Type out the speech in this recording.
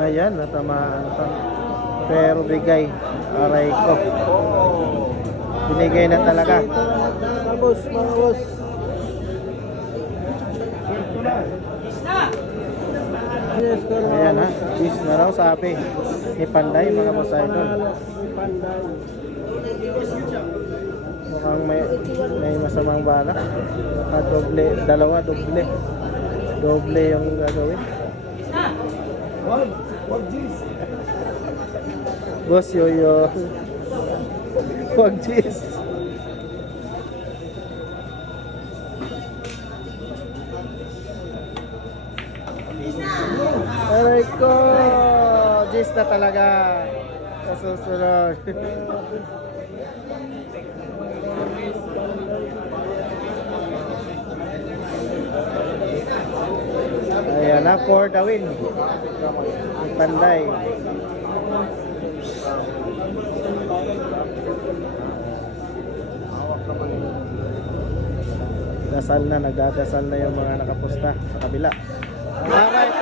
Ayan, natamaan pa. Pero bigay. Aray ko. Binigay na talaga. Mga boss, mga boss. Yes, Ayan ha. Cheese na raw sabi. Ni Panday mga boss idol. Panday. Mukhang may masamang balak. Doble, dalawa, doble. Doble yung gagawin. Wag jeez. Boss Yoyo. Wag cheese. Aray ko. Cheese na talaga. Sa susunod. Ayan na, for the win. Panday. Dasal na, nagdadasal na yung mga nakapusta sa kabila. Alright.